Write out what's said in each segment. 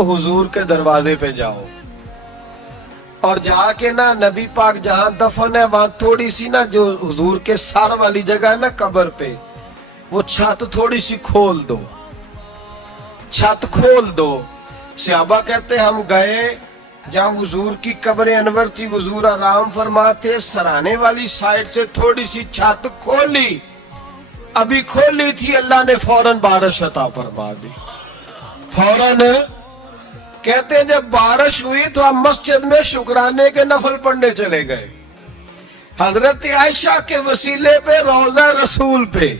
हुजूर के दरवाजे पे जाओ और जाके ना नबी पाक जहां दफन है वहां थोड़ी सी ना जो हुजूर के सर वाली जगह है ना कब्र पे, वो छत थोड़ी सी खोल दो, छत खोल दो। सहाबा कहते हम गए जहां हुजूर की कब्र अनवर थी, हुजूर आराम फरमाते, सराने वाली साइड से थोड़ी सी छत खोली, अभी खोली थी अल्लाह ने फौरन बारिश अता फरमा दी। फौरन कहते जब बारिश हुई तो हम मस्जिद में शुक्राने के नफल पढ़ने चले गए, हजरत आयशा के वसीले पे रोजा रसूल पे,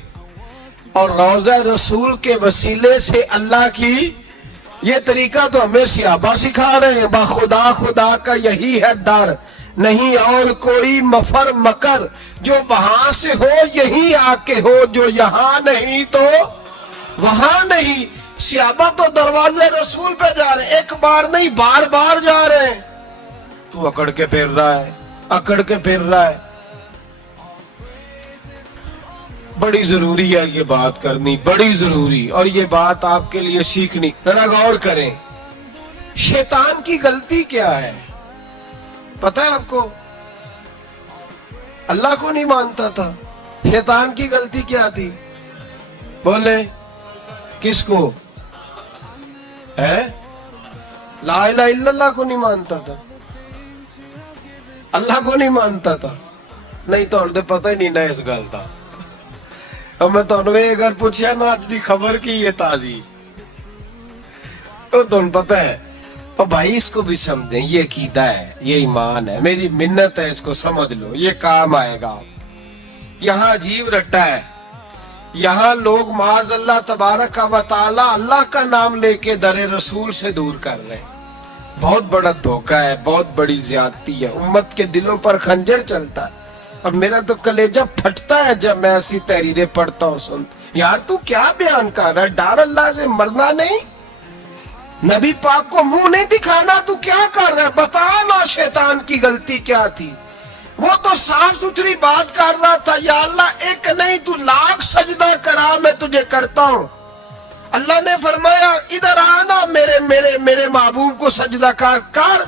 और रोजा रसूल के वसीले से अल्लाह की ये तरीका तो हमें सहाबा सिखा रहे हैं। बाखुदा खुदा का यही है दर, नहीं और कोई मफर मकर, जो वहां से हो यही आके हो, जो यहाँ नहीं तो वहां नहीं। सहाबा तो दरवाजे रसूल पे जा रहे हैं, एक बार नहीं बार बार जा रहे हैं। तू अकड़ के फिर रहा है, अकड़ के फिर रहा है। बड़ी जरूरी है ये बात करनी, बड़ी जरूरी, और ये बात आपके लिए सीखनी। जरा गौर करें, शैतान की गलती क्या है पता है आपको? अल्लाह को नहीं मानता था, शैतान की गलती क्या थी? बोले किसको है? ला इलाहा इल्लल्लाह को नहीं मानता था, अल्लाह को नहीं मानता था। नहीं तो पता ही नहीं ना इस गल का। अब मैं तुहानू अगर पूछया ना अज दी खबर की ये ताजी, तो तुहानू पता है। और भाई इसको भी समझें, ये कीदा है, ये ईमान है, मेरी मिन्नत है, इसको समझ लो, ये काम आएगा। यहाँ अजीब रट्टा है, यहाँ लोग माज अल्लाह तबारक व तआला अल्लाह का नाम लेके दरे रसूल से दूर कर रहे हैं। बहुत बड़ा धोखा है, बहुत बड़ी ज्यादती है, उम्मत के दिलों पर खंजर चलता है। और मेरा तो कलेजा फटता है जब मैं ऐसी तहरीरें पढ़ता हूँ, सुनता। यार तू क्या बयान कर रहा है? डर अल्लाह से मरना नहीं, नबी पाक को मुंह नहीं दिखाना, तू क्या कर रहा है? बता ना शैतान की गलती क्या थी? वो तो साफ सुथरी बात कर रहा था, या अल्लाह एक नहीं तू लाख सजदा करा मैं तुझे करता हूं। अल्लाह ने फरमाया इधर आना, मेरे मेरे मेरे महबूब को सजदा कर।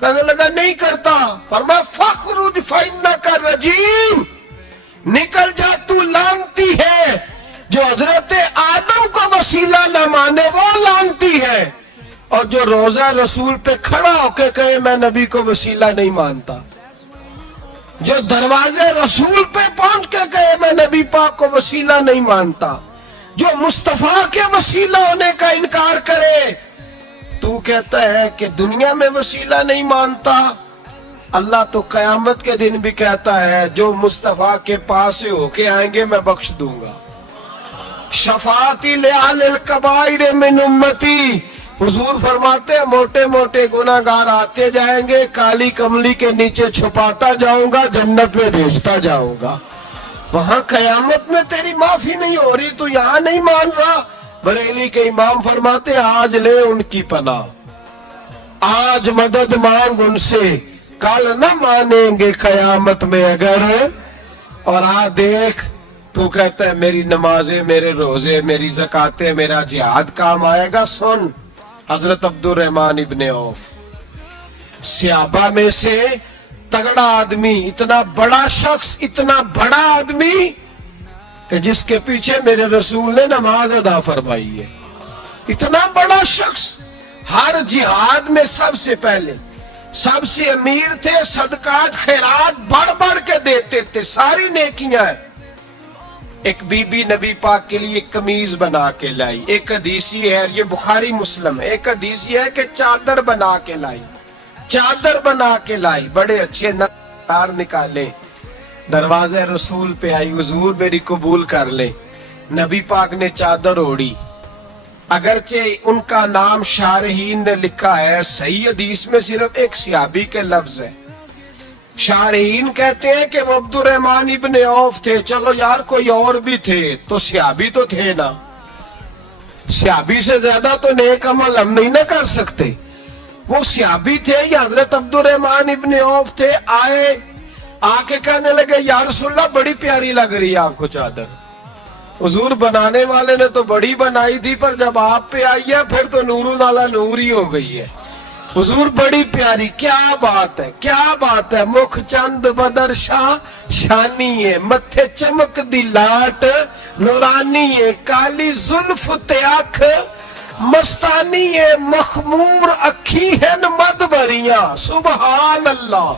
कहने लगा नहीं करता। फरमाया फखरुज फइन्नका रजीम, निकल जा तू लानती है। जो हजरत आदम को वसीला न माने वो लानती है, और जो रोजा रसूल पे खड़ा होके कहे मैं नबी को वसीला नहीं मानता, जो दरवाजे रसूल पे पहुंच के कहे मैं नबी पाक को वसीला नहीं मानता, जो मुस्तफा के वसीला होने का इनकार करे, तू कहता है कि दुनिया में वसीला नहीं मानता। अल्लाह तो कयामत के दिन भी कहता है जो मुस्तफा के पास से होके आएंगे मैं बख्श दूंगा। शफाती लियालिल कबाइर मिन उम्मती, हुजूर फरमाते हैं मोटे मोटे गुनाहगार आते जाएंगे, काली कमली के नीचे छुपाता जाऊंगा, जन्नत में भेजता जाऊंगा। वहां कयामत में तेरी माफी नहीं हो रही, तू यहाँ नहीं मान रहा। बरेली के इमाम फरमाते आज ले उनकी पनाह, आज मदद मांग उनसे, कल न मानेंगे कयामत में अगर। और आ देख, तू कहता है मेरी नमाजें, मेरे रोजे, मेरी ज़कातें, मेरा जिहाद काम आएगा। सुन, हजरत अब्दुर रहमान इब्ने औफ, सहाबा में से तगड़ा आदमी, इतना बड़ा शख्स, इतना बड़ा आदमी कि जिसके पीछे मेरे रसूल ने नमाज अदा फरमाई है। इतना बड़ा शख्स, हर जिहाद में सबसे पहले, सबसे अमीर थे, सदकात खैरात बढ़ बढ़ के देते थे, सारी नेकियां। एक बीबी नबी पाक के लिए कमीज बना के लाई। एक हदीसी है, ये बुखारी मुस्लिम है, एक हदीसी है कि चादर बना के लाई, चादर बना के लाई, बड़े अच्छे नकार निकाले, दरवाजे रसूल पे आई, हुजूर मेरी कबूल कर ले। नबी पाक ने चादर ओढ़ी, अगरचे उनका नाम शारहीन ने लिखा है, सही हदीस में सिर्फ एक सहाबी के लफ्ज है। शारहीन कहते हैं कि वो अब्दुर रहमान इब्ने औफ थे। चलो यार कोई और भी थे तो सहाबी तो थे ना, सहाबी से ज्यादा तो नेक अमल हम नहीं ना कर सकते। वो सहाबी थे, या हजरत अब्दुर रहमान इब्ने औफ थे। आए, आके कहने लगे या रसूलल्लाह बड़ी प्यारी लग रही है आपको चादर। हुजूर बनाने वाले ने तो बड़ी बनाई थी, पर जब आप पे आई है फिर तो नूरुन अला नूर ही हो गई है। हुजूर बड़ी प्यारी, क्या बात है, क्या बात है। मुख चंद बदर शाह शानी है, मथे चमक दी लाट नूरानी है, काली जुल्फ ते अख मस्तानी है, मखमूर अखी है मद भरियां। सुबहान अल्लाह,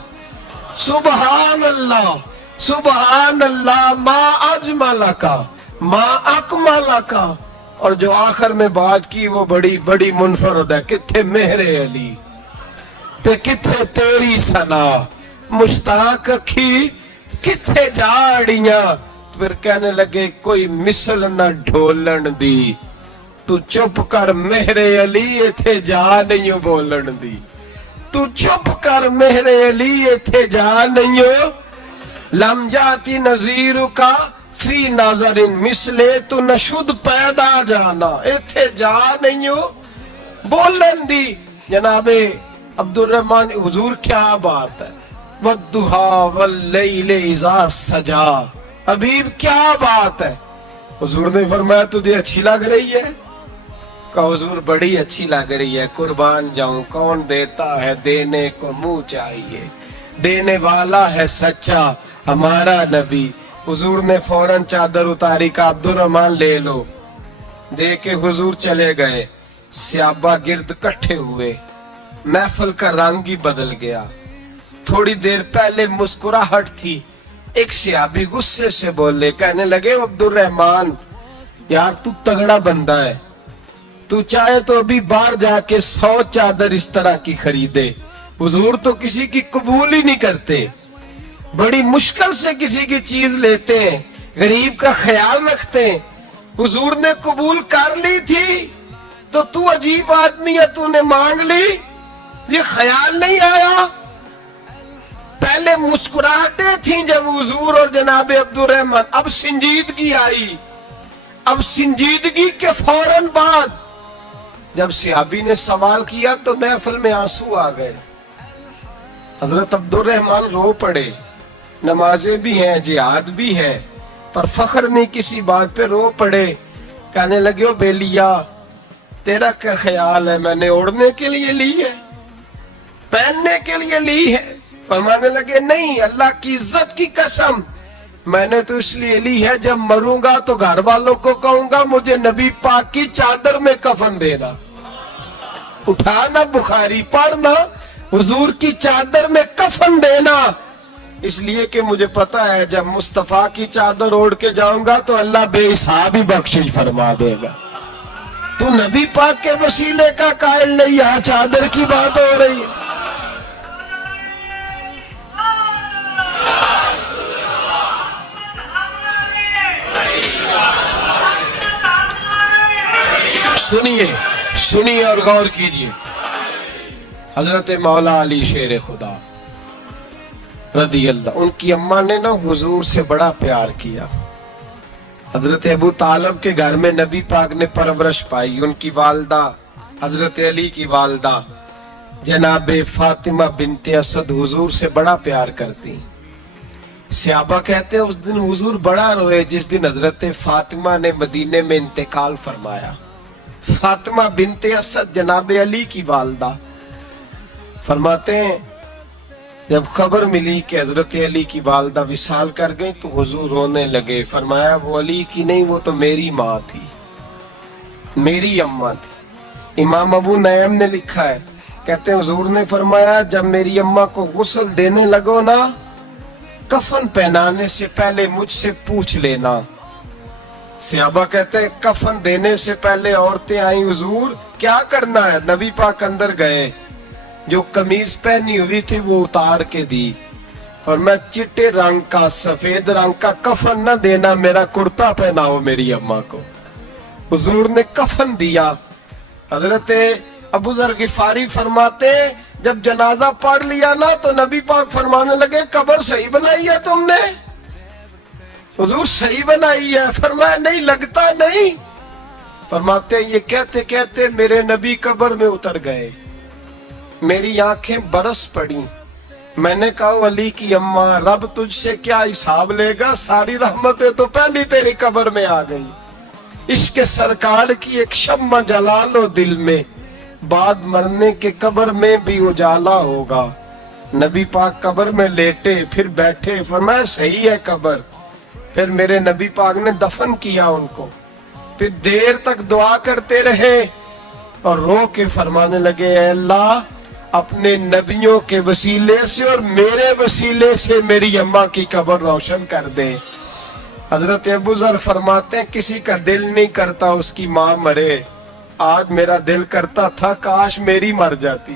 सुबहान अल्लाह, सुबहान अल्लाह। माँ अजमला का, माँ अकमला का। और जो आखिर में बात की वो बड़ी बड़ी मुनफरद है। किथे मेहरे अली ते किथे तेरी सना, मुश्ताक अखी किथे जाड़ियां। फिर कहने लगे कोई मिसल न ढोलन दी, तू चुप कर मेरे अली इथे जा नहीं बोलन दी। तू चुप कर मेरे अली इथे जा नहीं। लम जाती नजीर का फी नाजरिन मिसले, तू नशुद पैदा जाना इथे जा नहीं बोलन दी। जनाबे अब्दुल रहमान, हुजूर क्या बात है। वद्दुहा वल्लैलि इज़ा सजा, हबीब क्या बात है। हुजूर ने फरमाया तुझे अच्छी लग रही है? कहा हुजूर बड़ी अच्छी लग रही है, कुर्बान जाऊं। कौन देता है देने को मुंह चाहिए, देने वाला है सच्चा हमारा नबी। हुजूर ने फौरन चादर उतारी का अब्दुल रहमान ले लो। दे के हुजूर चले गए। सहाबा गिर्द इकट्ठे हुए, महफिल का रंग ही बदल गया। थोड़ी देर पहले मुस्कुराहट थी। एक सहाबी गुस्से से बोले, कहने लगे अब्दुल रहमान यार तू तगड़ा बंदा है, तू चाहे तो अभी बाहर जाके 100 चादर इस तरह की खरीदे। हुजूर तो किसी की कबूल ही नहीं करते, बड़ी मुश्किल से किसी की चीज लेते हैं, गरीब का ख्याल रखते हैं। हुजूर ने कबूल कर ली थी तो तू अजीब आदमी है, तूने मांग ली, ये ख्याल नहीं आया। पहले मुस्कुराहटें थी जब हुजूर और जनाबे अब्दुल रहमान, अब संजीदगी आई। अब संजीदगी के फौरन बाद जब सहाबी ने सवाल किया तो महफिल में आंसू आ गए। हजरत अब्दुल रहमान रो पड़े। नमाजें भी हैं, जिहाद भी है, पर फख्र नहीं किसी बात पे, रो पड़े। कहने लगे ओ बेलिया तेरा क्या ख्याल है, मैंने ओढ़ने के लिए ली है, पहनने के लिए ली है? फरमाने लगे नहीं, अल्लाह की इज्जत की कसम, मैंने तो इसलिए ली है जब मरूंगा तो घर वालों को कहूंगा मुझे नबी पाक की चादर में कफन देना। उठाना बुखारी, पढ़ना हुजूर की चादर में कफन देना, इसलिए कि मुझे पता है जब मुस्तफा की चादर ओढ़ के जाऊंगा तो अल्लाह बेहिसाब ही बख्शिश फरमा देगा। तू नबी पाक के वसीले का कायल नहीं, यहाँ चादर की बात हो रही है। सुनिए, सुनिए और गौर कीजिए। हजरत मौला अली शेर खुदा रदी अल्लाह, उनकी अम्मा ने ना हुजूर से बड़ा प्यार किया। हजरत अबू तालिब के घर में नबी पाक ने परवरिश पाई। उनकी वालदा हजरत अली की वालदा जनाबे फातिमा बिनते असद हुजूर से बड़ा प्यार करती। सहाबा कहते हैं उस दिन हुजूर बड़ा रोए जिस दिन हजरत फातिमा ने मदीने में इंतकाल फरमाया। फातिमा बिनते असद जनाबे अली की वालदा फरमाते हैं जब खबर मिली कि हजरत अली की वालदा विसाल कर गई तो हुजूर रोने लगे। फरमाया वो अली की नहीं, वो तो मेरी माँ थी, मेरी अम्मा थी। इमाम अबू नईम ने लिखा है, कहते हैं हुजूर ने फरमाया जब मेरी अम्मा को गुस्ल देने लगो ना, कफन पहनाने से पहले मुझसे पूछ लेना। सहाबा कहते हैं कफन देने से पहले औरतें आई, हुजूर क्या करना है? नबी पाक अंदर गए, जो कमीज पहनी हुई थी वो उतार के दी, और मैं चिट्टे रंग का सफेद रंग का कफन न देना, मेरा कुर्ता पहनाओ मेरी अम्मा को। हुजूर ने कफन दिया। हजरत अबू जर गिफारी फरमाते जब जनाजा पढ़ लिया ना तो नबी पाक फरमाने लगे कब्र सही बनाई है तुमने? हुजूर सही बनाई है। फरमाया नहीं, लगता नहीं। फरमाते ये कहते कहते मेरे नबी कब्र में उतर गए, मेरी आंखें बरस पड़ी, میں نے کہا ولی کی اماں رب تجھ سے کیا حساب لے گا، ساری رحمتیں تو پہلی تیری قبر میں آ گئی، عشق سرکار کی ایک شمع جلا لو دل میں، بعد مرنے کے قبر میں بھی اجالا ہوگا۔ نبی پاک قبر میں لیٹے پھر بیٹھے، فرمایا صحیح ہے قبر، پھر میرے نبی پاک نے دفن کیا ان کو، پھر دیر تک دعا کرتے رہے اور رو کے فرمانے لگے اے اللہ اپنے نبیوں کے وسیلے سے اور میرے وسیلے سے میری اماں کی قبر روشن کر دے۔ حضرت ابو ذر فرماتے ہیں کسی کا دل نہیں کرتا اس کی ماں مرے، آج میرا دل کرتا تھا کاش میری مر جاتی،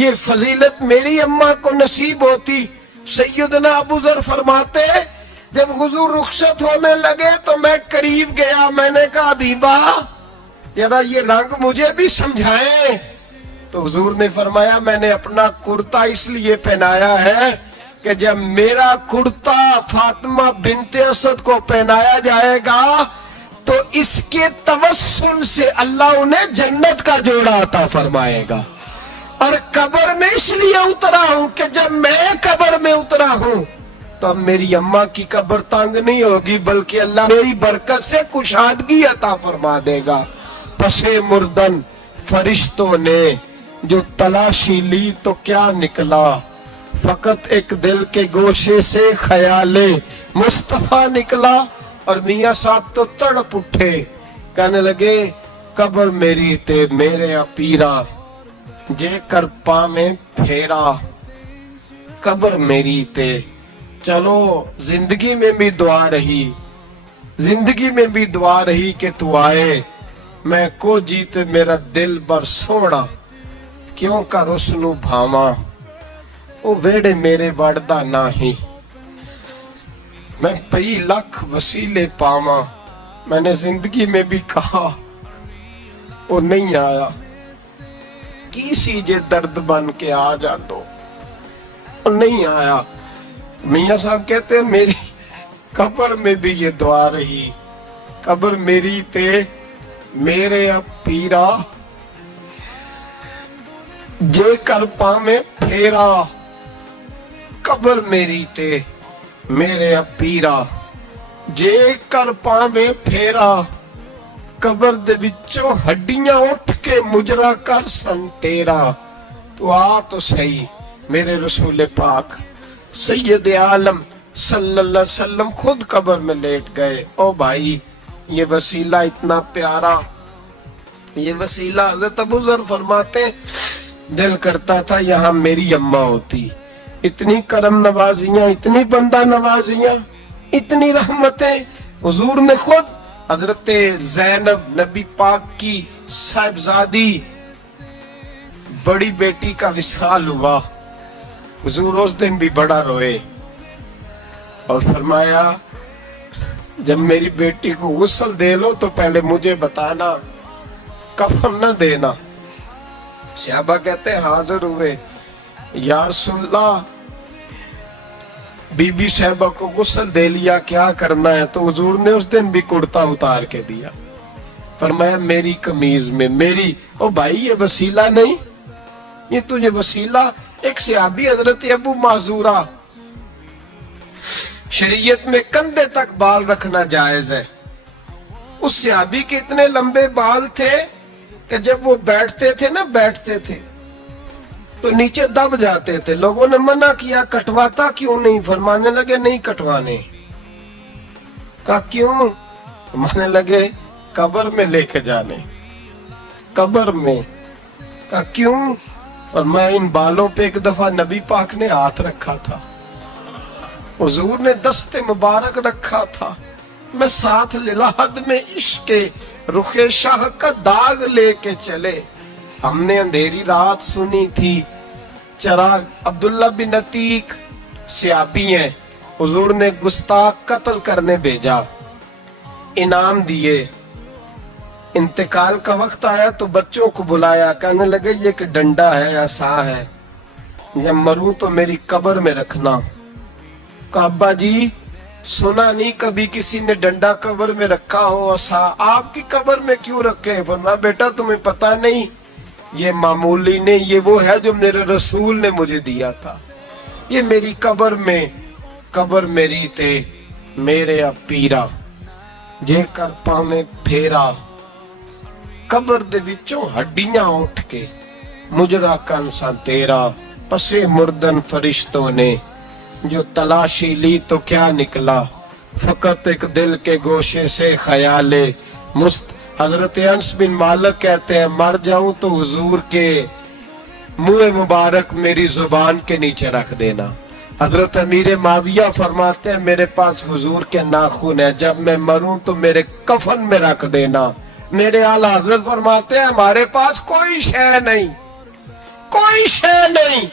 یہ فضیلت میری اماں کو نصیب ہوتی۔ سیدنا ابو ذر فرماتے ہیں جب حضور رخصت ہونے لگے تو میں قریب گیا، میں نے کہا حبیبہ ذرا یہ رنگ مجھے بھی سمجھائیں، تو حضور نے فرمایا میں نے اپنا کرتا اس لیے پہنایا ہے کہ جب میرا کرتا فاطمہ بنت اسد کو پہنایا جائے گا تو اس کے توسل سے اللہ انہیں جنت کا جوڑا عطا فرمائے گا، اور قبر میں اس لیے اترا ہوں کہ جب میں قبر میں اترا ہوں تو اب میری اماں کی قبر تنگ نہیں ہوگی بلکہ اللہ میری برکت سے کشادگی عطا فرما دے گا۔ پسے مردن فرشتوں نے جو تلاشی لی تو کیا نکلا، فقط ایک دل کے گوشے سے خیال مصطفیٰ نکلا، اور میاں صاحب تو تڑپ اٹھے، کہنے لگے قبر میری تے میرے پیرا جے کر پا میں پھیرا، قبر میری تے۔ چلو زندگی میں بھی دعا رہی، زندگی میں بھی دعا رہی کہ تو آئے، میں کو جیتے میرا دل بر سونا کیوں کر اس نو بھاواں، او ویڑے میرے وڑدا نہیں، میں پئی لکھ وسیلے پاواں۔ میں نے زندگی میں بھی کہا وہ نہیں آیا، کی سی جے درد بن کے آ جا دو، وہ نہیں آیا۔ میاں صاحب کہتے ہیں میری قبر میں بھی یہ دعا رہی، قبر میری تے میرے اب پیرا جے کر پا میں پھیرا، قبر میری تے میرے اب پیرا جے کر پا میں پھیرا، قبر دے وچوں ہڈیاں اٹھ کے مجرا کر سن تیرا، تو آ تو صحیح۔ میرے رسول پاک سید عالم صلی اللہ علیہ وسلم خود قبر میں لیٹ گئے۔ او بھائی یہ وسیلہ اتنا پیارا، یہ وسیلہ حضرت ابو ذر فرماتے دل کرتا تھا یہاں میری اماں ہوتی، اتنی کرم نوازیاں، اتنی بندہ نوازیاں، اتنی رحمتیں۔ حضور نے خود حضرت زینب نبی پاک کی صاحبزادی بڑی بیٹی کا وصال ہوا، حضور اس دن بھی بڑا روئے اور فرمایا جب میری بیٹی کو غسل دے لو تو پہلے مجھے بتانا، کفن نہ دینا۔ صحابہ کہتے ہیں حاضر ہوئے، یا رسول اللہ بی بی صاحبہ کو غسل دے لیا کیا کرنا ہے؟ تو حضور نے اس دن بھی کرتا اتار کے دیا، فرمایا میری قمیض میں میری۔ او بھائی یہ وسیلہ نہیں، یہ تجھے وسیلہ۔ ایک صحابی حضرت ابو معذورہ، شریعت میں کندھے تک بال رکھنا جائز ہے، اس صحابی کے اتنے لمبے بال تھے کہ جب وہ بیٹھتے تھے تو نیچے دب جاتے تھے۔ لوگوں نے منع کیا کٹواتا کیوں نہیں؟ فرمانے لگے نہیں کٹوانے۔ کہا کیوں؟ فرمانے لگے قبر میں لے کے جانے، قبر میں۔ کہا کیوں؟ اور میں ان بالوں پہ ایک دفعہ نبی پاک نے ہاتھ رکھا تھا، حضور نے دست مبارک رکھا تھا، میں ساتھ للہد میں عشق رخ شاہ کا داغ لے کے چلے، ہم نے اندھیری رات سنی تھی چراغ۔ عبداللہ بن عتیق صحابی ہیں، حضور نے گستاخ قتل کرنے بھیجا، انعام دیے۔ انتقال کا وقت آیا تو بچوں کو بلایا، کہنے لگے یہ کہ ڈنڈا ہے عصا ہے، جب مروں تو میری قبر میں رکھنا۔ کہا ابا جی سنا نہیں کبھی کسی نے ڈنڈا قبر میں رکھا ہو، عصا آپ کی قبر میں کیوں رکھے؟ فرمایا بیٹا تمہیں پتہ نہیں، یہ معمولی نہیں، یہ وہ ہے جو میرے رسول نے مجھے دیا تھا۔ یہ میری قبر میری تے میرے پیرا جے کر پاویں پھیرا قبر دے وچوں ہڈیاں اٹھ کے مجرا کن سا تیرا پسے مردن فرشتوں نے جو تلاشی لی تو کیا نکلا فقط ایک دل کے گوشے سے خیال حضرت انس بن مالک کہتے ہیں مر جاؤں تو حضور کے منہ مبارک میری زبان کے نیچے رکھ دینا. حضرت امیر معاویہ فرماتے ہیں میرے پاس حضور کے ناخن ہے، جب میں مروں تو میرے کفن میں رکھ دینا. میرے اعلیٰ حضرت فرماتے ہیں ہمارے پاس کوئی شے نہیں، کوئی شے نہیں،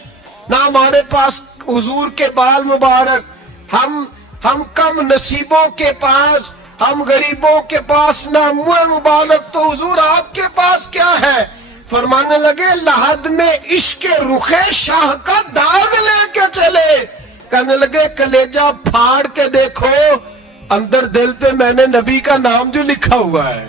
نہ ہمارے پاس حضور کے بال مبارک، ہم کم نصیبوں کے پاس، ہم غریبوں کے پاس نہ منہ مبارک، تو حضور آپ کے پاس کیا ہے؟ فرمانے لگے لحد میں عشق رخ شاہ کا داغ لے کے چلے. کہنے لگے کلیجہ پھاڑ کے دیکھو اندر دل پہ میں نے نبی کا نام جو لکھا ہوا ہے.